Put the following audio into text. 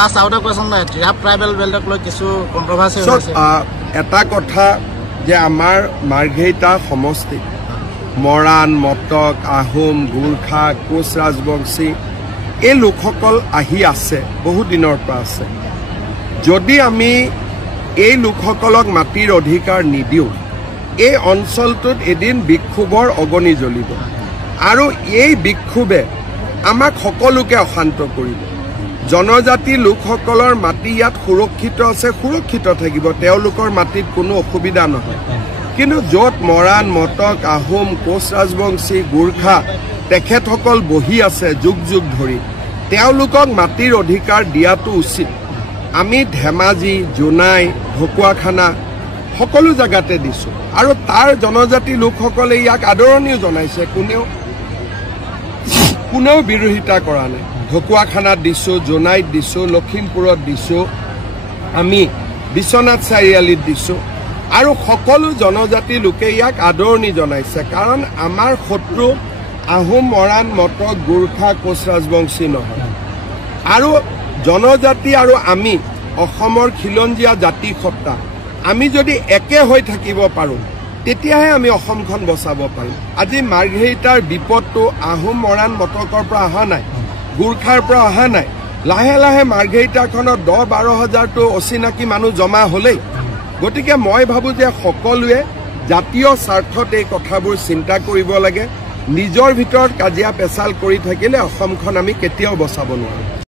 last out question ট্ৰিহাব tribal বেল্টক লৈ কিছু কন্ট্ৰভাৰ্সি হৈছে এটা কথা যে আমাৰ মাৰ্ঘেৰিটা সমষ্টি মৰাণ মটক আহোম গোৰ্খা কোচ ৰাজবংশী এই লোকসকল আহি আছে বহু দিনৰ পৰা আছে যদি আমি এই লোকসকলক মাটিৰ অধিকাৰ নিদিও এই অঞ্চলটোত এদিন বিক্ষোভৰ অগনি জ্বলিব আৰু এই বিক্ষোভে আমাক সকলোকে অশান্ত কৰিব জনজাতি লোকসকলৰ মাটি ইয়াত সুৰক্ষিত আছে সুৰক্ষিত থাকিব তেওঁলোকৰ মাটিত কোনো অসুবিধা নহয় কিন্তু য'ত মৰাণ মটক আহোম কোচ ৰাজবংশী গোৰ্খা তেখেতসকল বহি আছে যুগ যুগ ধৰি তেওঁলোকক মাটিৰ অধিকাৰ দিয়াটো উচিত আমি ধেমাজি জোনাই ঢকুৱাখানা সকলো জায়গাতে দিছো আৰু তাৰ জনজাতি লোকসকলে ইয়াক আদৰণিও জনাইছে কোনেও বিৰোধিতা কৰা নাই ঢকুৱাখানাত দিছো জোনাইত দিছো লখিমপুৰত দিছো আমি বিশ্বনাথ চাৰিআলিত দিছো আৰু সকলো জনজাতি লোকে ইয়াক আদৰণি জনাইছে কাৰণ আমাৰ শত্ৰু আহোম মৰাণ মটক গোৰ্খা কোচ ৰাজবংশী নহয় আৰু জনজাতি আৰু আমি অসমৰ খিলঞ্জীয়া জাতি সত্তা আমি যদি একে হৈ থাকিব পাৰো তেতিয়াহে আমি অসমখন বচাব পাৰিম আজি মাৰ্ঘেৰিটাৰ বিপদটো আহোম মৰাণ মটকৰ পৰা অহা নাই গোৰ্খাৰ পৰা অহা নাই লাহে লাহে মাৰ্ঘেৰিটাখনত 10-12 হাজাৰটো অচিনাকি মানুহ জমা হলেই গতিকে মই ভাবো যে সকলোৱে জাতীয় স্বাৰ্থত এই কথাবোৰ চিন্তা কৰিব লাগে নিজৰ ভিতৰত কাজিয়া পেচাল কৰি থাকিলে অসমখন আমি কেতিয়াও বচাব নোৱাৰো